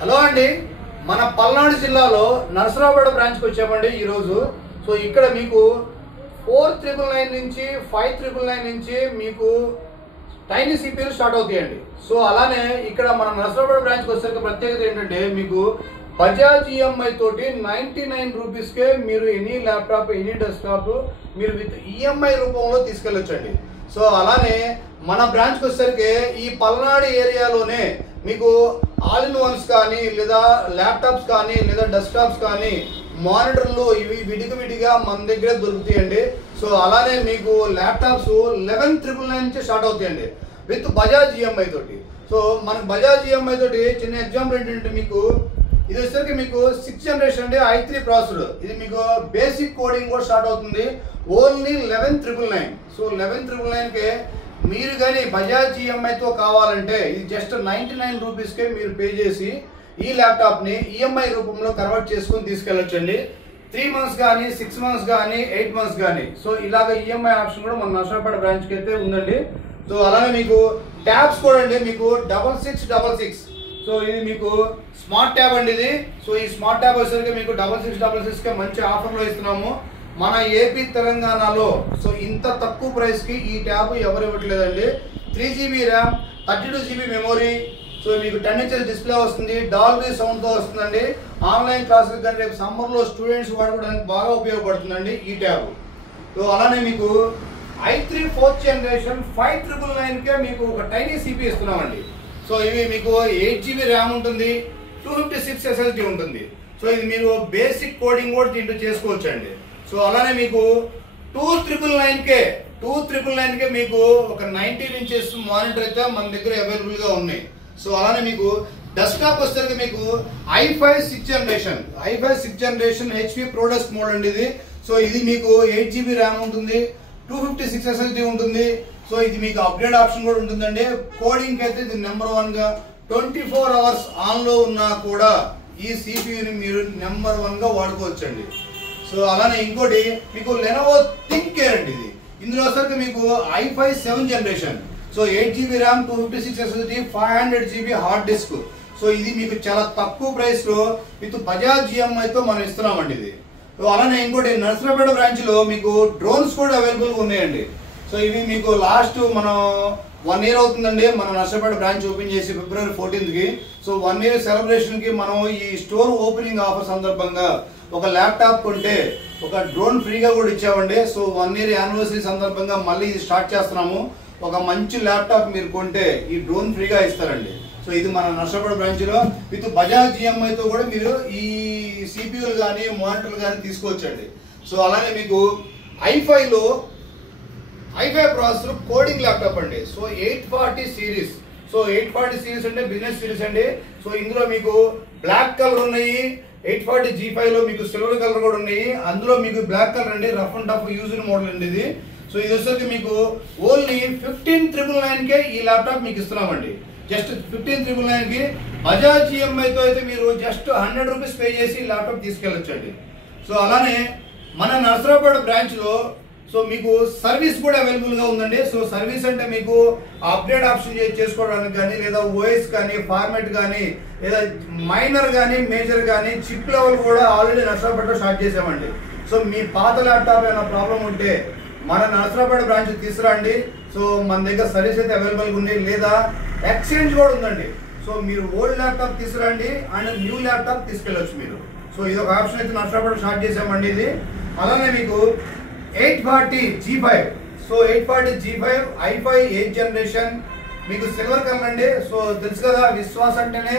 Hello అండి, మన పల్నాడు జిల్లాలో నరసరావుపేట బ్రాంచ్కి వచ్చామండి ఈరోజు. సో ఇక్కడ మీకు 4999 నుంచి 5999 నుంచి మీకు టైనీ సిపిలు స్టార్ట్ అవుతాయండి. సో అలానే ఇక్కడ మన నరసరావుపేట బ్రాంచ్కి వచ్చేసరికి ప్రత్యేకత ఏంటంటే మీకు బజాజ్ ఈఎంఐ తోటి 99 రూపీస్కే మీరు ఎనీ ల్యాప్టాప్ ఎనీ డెస్క్టాప్ మీరు విత్ ఈఎంఐ రూపంలో తీసుకెళ్ళొచ్చండి. సో అలానే మన బ్రాంచ్కి వచ్చేసరికి ఈ పల్నాడు ఏరియాలోనే మీకు ఆల్ ఇన్ వన్స్ కానీ లేదా ల్యాప్టాప్స్ కానీ లేదా డెస్క్టాప్స్ కానీ మానిటర్లు ఇవి విడిగా మన దగ్గరే దొరుకుతాయండి. సో అలానే మీకు ల్యాప్టాప్స్ 11,999 నుంచి స్టార్ట్ అవుతాయండి విత్ బజాజ్ ఈఎంఐ తోటి. సో మనకు బజాజ్ ఈఎంఐ తోటి చిన్న ఎగ్జాంపుల్ ఏంటంటే మీకు ఇది వచ్చేసరికి మీకు 6th జనరేషన్ అండి i3 ప్రాసెసర్. ఇది మీకు బేసిక్ కోడింగ్ కూడా స్టార్ట్ అవుతుంది ఓన్లీ 11,999. సో 11,999కే మీరు కానీ బజాజ్ ఈఎంఐతో కావాలంటే ఇది జస్ట్ 99 రూపీస్కే మీరు పే చేసి ఈ ల్యాప్టాప్ని ఈఎంఐ రూపంలో కన్వర్ట్ చేసుకొని తీసుకెళ్ళొచ్చండి. 3 మంత్స్ కానీ 6 మంత్స్ కానీ 8 మంత్స్ కానీ. సో ఇలాగ ఈఎంఐ ఆప్షన్ కూడా మన నరసరావుపేట బ్రాంచ్కి అయితే ఉందండి. సో అలానే మీకు ట్యాబ్స్ కూడా అండి మీకు 6666. సో ఇది మీకు స్మార్ట్ ట్యాబ్ అండి ఇది. సో ఈ స్మార్ట్ ట్యాబ్ వచ్చేసరికి మీకు 6666కే మంచి ఆఫర్లో ఇస్తున్నాము మన ఏపీ తెలంగాణలో. సో ఇంత తక్కువ ప్రైస్కి ఈ ట్యాబ్ ఎవరు ఇవ్వట్లేదండి. 3GB RAM 32GB memory. So మీకు 10 ఇంచెస్ డిస్ప్లే వస్తుంది, డాల్బీ సౌండ్తో వస్తుందండి. ఆన్లైన్ క్లాసులకు కానీ రేపు సమ్మర్లో స్టూడెంట్స్ వాడుకోవడానికి బాగా ఉపయోగపడుతుందండి ఈ ట్యాబ్. సో అలానే మీకు i3 4th జనరేషన్ 5999కే మీకు ఒక టైనీ సిపి ఇస్తున్నామండి. సో ఇవి మీకు 8GB ర్యామ్ ఉంటుంది, 256 SSD ఉంటుంది. సో ఇది మీరు బేసిక్ కోడింగ్ కూడా దీంట్లో చేసుకోవచ్చు అండి. సో అలానే మీకు 2,999కే మీకు ఒక 19 ఇంచెస్ మానిటర్ అయితే మన దగ్గర అవైలబుల్గా ఉన్నాయి. సో అలానే మీకు డెస్క్టాప్ వచ్చేసరికి మీకు i5 6th generation HP product mode అండి ఇది. సో ఇది మీకు 8GB ర్యామ్ ఉంటుంది, 256 SSD ఉంటుంది. సో ఇది మీకు అప్గ్రేడ్ ఆప్షన్ కూడా ఉంటుందండి. కోడింగ్ అయితే ఇది నెంబర్ 1గా 24 hours ఆన్లో ఉన్నా కూడా ఈ సిపియూని మీరు నెంబర్ 1గా వాడుకోవచ్చండి. సో అలానే ఇంకోటి మీకు లెనోవో థింక్కేర్ అండి ఇది. ఇందులో వచ్చరికి మీకు i5 7th generation. So 8GB RAM 256 SSD 500GB hard disk. So ఇది మీకు చాలా తక్కువ ప్రైస్లో విత్ బజాజ్ ఈఎంఐతో మనం ఇస్తున్నామండి ఇది. సో అలానే ఇంకోటి నరసరావుపేట బ్రాంచ్లో మీకు డ్రోన్స్ కూడా అవైలబుల్గా ఉన్నాయండి. సో ఇవి మీకు లాస్ట్ మనం 1 year అవుతుందండి మన నరసరావుపేట బ్రాంచ్ ఓపెన్ చేసి February 14th. సో 1 year సెలబ్రేషన్కి మనం ఈ స్టోర్ ఓపెనింగ్ ఆఫర్ సందర్భంగా ఒక ల్యాప్టాప్ కొంటే ఒక డ్రోన్ ఫ్రీగా కూడా ఇచ్చామండి. సో 1 year యానివర్సరీ సందర్భంగా మళ్ళీ ఇది స్టార్ట్ చేస్తున్నాము. ఒక మంచి ల్యాప్టాప్ మీరు కొంటే ఈ డ్రోన్ ఫ్రీగా ఇస్తారండి. సో ఇది మన నరసరావుపేట బ్రాంచ్లో విత్ బజాజ్ ఈఎంఐతో కూడా మీరు ఈ సిపియూలు కానీ మానిటర్లు కానీ తీసుకోవచ్చండి. సో అలానే మీకు i5 ప్రాసెసర్ కోడింగ్ ల్యాప్టాప్ అండి. So 840 series. సో 840 సిరీస్ అంటే బిజినెస్ సిరీస్ అండి. సో ఇందులో మీకు బ్లాక్ కలర్ ఉన్నాయి, 840 G5లో మీకు సిల్వర్ కలర్ కూడా ఉన్నాయి. అందులో మీకు బ్లాక్ కలర్ అండి, rough and tough used model అండి ఇది. సో ఇది వచ్చేసరికి మీకు ఓన్లీ 15,999కే ఈ ల్యాప్టాప్ మీకు ఇస్తున్నామండి. జస్ట్ 15,999కి బజాజ్ ఈఎంఐతో అయితే మీరు జస్ట్ 100 రూపీస్ పే చేసి ఈ ల్యాప్టాప్ తీసుకెళ్ళొచ్చండి. సో అలానే మన నరసరావుపేట బ్రాంచ్లో సో మీకు సర్వీస్ కూడా అవైలబుల్గా ఉందండి. సో సర్వీస్ అంటే మీకు అప్గ్రేడ్ ఆప్షన్ చేసుకోవడానికి కానీ లేదా ఓఎస్ కానీ ఫార్మాట్ కానీ లేదా మైనర్ కానీ మేజర్ కానీ చిప్ లెవెల్ కూడా ఆల్రెడీ నరసరావుపేటలో స్టార్ట్ చేసామండి. సో మీ పాత ల్యాప్టాప్ ఏమైనా ప్రాబ్లం ఉంటే మన నరసరావుపేట బ్రాంచ్ తీసుకురండి. సో మన దగ్గర సర్వీస్ అయితే అవైలబుల్గా ఉంది, లేదా ఎక్స్చేంజ్ కూడా ఉందండి. సో మీరు ఓల్డ్ ల్యాప్టాప్ తీసుకురండి అండ్ న్యూ ల్యాప్టాప్ తీసుకెళ్ళొచ్చు మీరు. సో ఇది ఒక ఆప్షన్ అయితే నరసరావుపేట స్టార్ట్ చేసామండి ఇది. అలానే మీకు 840 G5. So 840 G5 i5 8th generation మీకు సిల్వర్ కలర్ అండి. సో తెలుసు కదా, విశ్వాస్ అంటేనే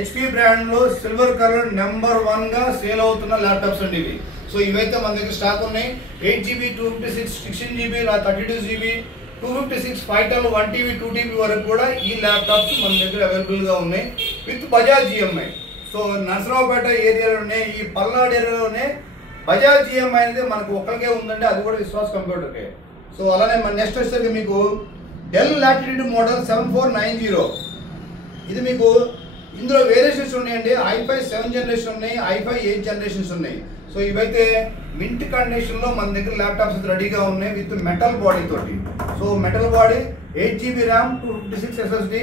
HP బ్రాండ్లో సిల్వర్ కలర్ నెంబర్ 1గా సేల్ అవుతున్న ల్యాప్టాప్స్ అండి ఇవి. సో ఇవైతే మన దగ్గర స్టాక్ ఉన్నాయి. 8GB 256 16GB 32GB 256 512 1TB 2TB వరకు కూడా ఈ ల్యాప్టాప్స్ మన దగ్గర అవైలబుల్గా ఉన్నాయి with Bajaj EMI. So Narasaraopet ఏరియాలోనే ఈ పల్నాడు ఏరియాలోనే బజాజ్ ఈఎంఐ అనేది మనకు ఒక్కరికే ఉందండి, అది కూడా విశ్వాస్ కంప్యూటర్కే. సో అలానే మన నెక్స్ట్ వచ్చేసరికి మీకు డెల్ లాటిట్యూడ్ మోడల్ 7490. ఇది మీకు ఇందులో వేరియేషన్స్ ఉన్నాయండి. i5 7th జనరేషన్ ఉన్నాయి, i5 8th జనరేషన్స్ ఉన్నాయి. సో ఇవైతే మింట్ కండిషన్లో మన దగ్గర ల్యాప్టాప్స్ రెడీగా ఉన్నాయి విత్ మెటల్ బాడీ తోటి. So metal body 8GB RAM 256 SSD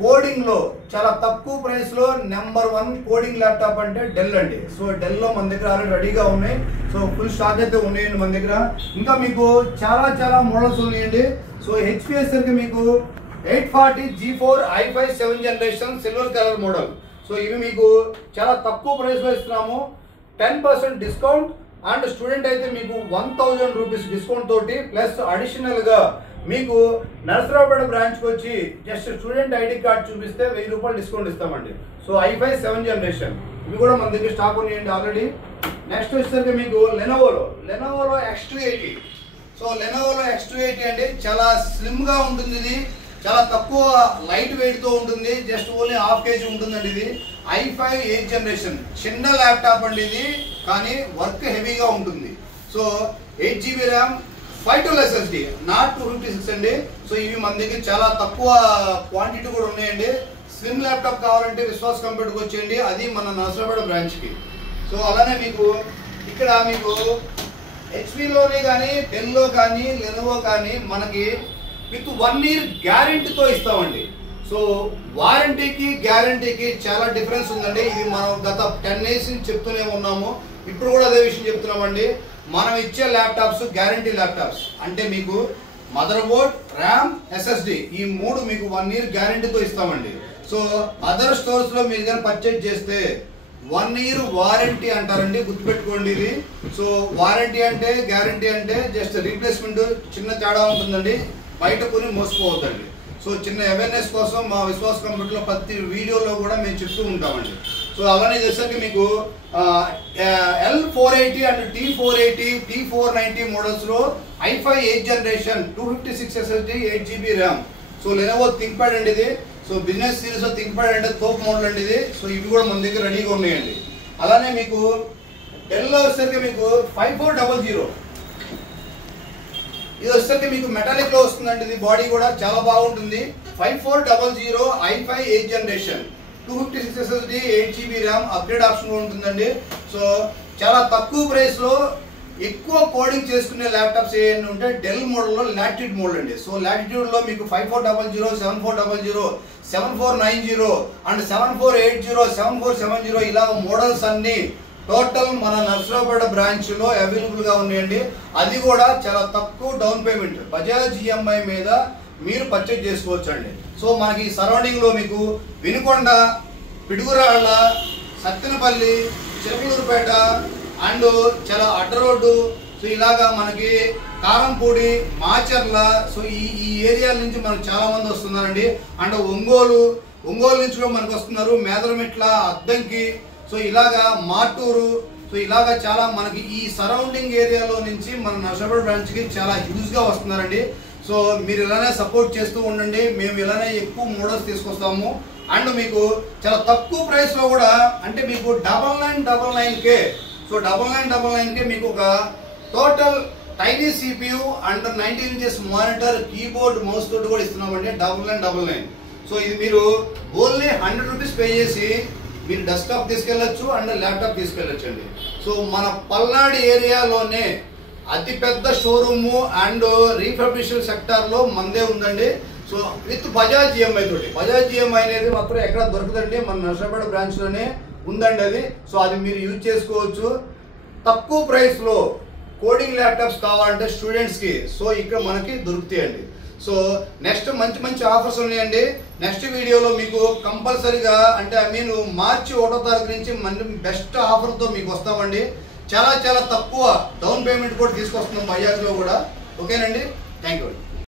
coding లో చాలా తక్కువ ప్రైస్ లో నెంబర్ 1 కోడింగ్ ల్యాప్టాప్ అంటే డెల్ అండి. సో డెల్ లో మన దగ్గర ఆల్రెడీ రెడీగా ఉన్నాయి. సో ఫుల్ స్టాక్ అయితే ఉన్నాయండి మన దగ్గర. ఇంకా మీకు చాలా మోడల్స్ ఉన్నాయండి. సో హెచ్పి వచ్చేసరికి మీకు 840 G4 i5 7th generation silver colour model. So ఇవి మీకు చాలా తక్కువ ప్రైస్ లో ఇస్తున్నాము. 10% డిస్కౌంట్ అండ్ స్టూడెంట్ అయితే మీకు 1000 రూపీస్ డిస్కౌంట్ తోటి ప్లస్ అడిషనల్ గా మీకు నరసరావుపేట బ్రాంచ్ కి వచ్చి జస్ట్ స్టూడెంట్ ఐడి కార్డ్ చూపిస్తే 1000 రూపాయలు డిస్కౌంట్ ఇస్తామండి. సో i5 7th జనరేషన్ ఇవి కూడా మన దగ్గర స్టాక్ ఉన్నాయండి ఆల్రెడీ. నెక్స్ట్ వచ్చేసరికి మీకు లెనోవోలో X280. సో లెనోవోలో X280 అండి చాలా స్లిమ్ గా ఉంటుంది. ఇది చాలా తక్కువ లైట్ వెయిట్ తో ఉంటుంది. జస్ట్ ఓన్లీ 1/2 kg ఉంటుందండి. ఇది i5 8th జనరేషన్ చిన్న ల్యాప్టాప్ అండి ఇది, కానీ వర్క్ హెవీగా ఉంటుంది. So 8GB RAM 512 SSD not 256 అండి. సో ఇవి మన దగ్గర చాలా తక్కువ క్వాంటిటీ కూడా ఉన్నాయండి. స్లిమ్ ల్యాప్టాప్ కావాలంటే విశ్వాస్ కంప్యూటర్కి వచ్చేయండి, అది మన నరసరావుపేట బ్రాంచ్ కి. సో అలానే మీకు ఇక్కడ మీకు హెచ్పిలోనే కానీ డెల్లో కానీ లెనోవో కానీ మనకి విత్ 1 year గ్యారెంటీతో ఇస్తామండి. సో వారంటీకి గ్యారంటీకి చాలా డిఫరెన్స్ ఉందండి. ఇది మనం గత 10 years నుంచి చెప్తూనే ఉన్నాము, ఇప్పుడు కూడా అదే విషయం చెప్తున్నామండి. మనం ఇచ్చే ల్యాప్టాప్స్ గ్యారంటీ ల్యాప్టాప్స్ అంటే మీకు మదర్ బోర్డ్, ర్యామ్, ఎస్ఎస్డి ఈ 3 మీకు 1 year గ్యారంటీతో ఇస్తామండి. సో అదర్ స్టోర్స్ లో మీరు కానీ పర్చేజ్ చేస్తే 1 year వారంటీ అంటారండి, గుర్తుపెట్టుకోండి ఇది. సో వారంటీ అంటే గ్యారంటీ అంటే జస్ట్ రీప్లేస్మెంట్ చిన్న తేడా ఉంటుందండి, బయట కొని మోసపోవద్దండి. సో చిన్న అవేర్నెస్ కోసం మా విశ్వాస్ కంప్యూటర్లో ప్రతి వీడియోలో కూడా మేము చెప్తూ ఉంటామండి. సో అలానే చేసరికి మీకు L480 and T480 T490 models లో i5 8th generation 256 SSD 8GB RAM. So Lenovo think pad అండి ఇది. సో బిజినెస్ సిరీస్ లో థింక్ ప్యాడ్ అంటే తోపు మోడల్ అండి ఇది. సో ఇవి కూడా మన దగ్గర రెడీగా ఉన్నాయండి. అలానే మీకు డెల్ లో వచ్చేసరికి మీకు 5400 ఇది వచ్చేసరికి మీకు మెటాలిక్ లో వస్తుందండి. ఇది బాడీ కూడా చాలా బాగుంటుంది. 5400 i5 8th generation 256 SSD 8GB RAM upgrade option కూడా ఉంటుందండి. సో చాలా తక్కువ ప్రైస్ లో ఎక్కువ కోడింగ్ చేసుకునే ల్యాప్టాప్స్ ఏంటి ఉంటే డెల్ మోడల్ లో లాటిట్యూడ్ మోడల్ అండి. సో లాటిట్యూడ్ లో మీకు 5400 7400 7490 అండ్ 7480 7470 ఇలా మోడల్స్ అన్ని టోటల్ మన నరసరావుపేట బ్రాంచ్ లో అవైలబుల్ గా ఉన్నాయండి. అది కూడా చాలా తక్కువ డౌన్ పేమెంట్ బజాజ్ ఈఎంఐ మీద మీరు పర్చేజ్ చేసుకోవచ్చు అండి. సో మనకి సరౌండింగ్ లో మీకు వినుకొండ, పిడుగురాళ్ళ, సత్తెనపల్లి, చిలకలూరుపేట అండ్ చాలా అడ్డ రోడ్డు, సో ఇలాగా మనకి కారంపూడి, మాచర్ల, సో ఈ ఏరియాల నుంచి మనకు చాలా మంది వస్తున్నారండి. అండ్ ఒంగోలు నుంచి కూడా మనకు వస్తున్నారు, మేదరమిట్ల, అద్దంకి, సో ఇలాగా మార్టూరు, సో ఇలాగా చాలా మనకి ఈ సరౌండింగ్ ఏరియాలో నుంచి మన నరసరావుపేట బ్రాంచ్ కి చాలా హ్యూజ్ గా వస్తున్నారండి. సో మీరు ఇలానే సపోర్ట్ చేస్తూ ఉండండి, మేము ఇలానే ఎక్కువ మోడల్స్ తీసుకొస్తాము. అండ్ మీకు చాలా తక్కువ ప్రైస్ లో కూడా అంటే మీకు 9999K. సో 9999K మీకు ఒక total tiny CPU and 19 inches monitor, keyboard, mouse తోటి కూడా ఇస్తున్నామండి 9999. సో ఇది మీరు ఓన్లీ 100 రూపీస్ పే చేసి మీరు డెస్క్టాప్ తీసుకెళ్లొచ్చు అండ్ ల్యాప్టాప్ తీసుకెళ్లొచ్చు అండి. సో మన పల్నాడు ఏరియాలోనే అతి పెద్ద షోరూము అండ్ రీఫర్బిషన్ సెక్టార్ లో మందే ఉందండి. సో విత్ బజాజ్ ఈఎంఐ తోటి. బజాజ్ ఈఎంఐ అనేది మాత్రం ఎక్కడ దొరకదండి, మన నరసరావుపేట బ్రాంచ్ లోనే ఉందండి అది. సో అది మీరు యూజ్ చేసుకోవచ్చు తక్కువ ప్రైస్ లో. కోడింగ్ ల్యాప్టాప్స్ కావాలంటే స్టూడెంట్స్ కి సో ఇక్కడ మనకి దొరుకుతాయండి. సో నెక్స్ట్ మంచి ఆఫర్స్ ఉన్నాయండి. నెక్స్ట్ వీడియోలో మీకు కంపల్సరీగా అంటే మార్చి 1వ తారీఖు నుంచి మంచి బెస్ట్ ఆఫర్ తో మీకు వస్తామండి. చాలా తక్కువ డౌన్ పేమెంట్ కూడా తీసుకొస్తున్నాం బజాజ్ లో కూడా. ఓకేనండి, థ్యాంక్ యూ.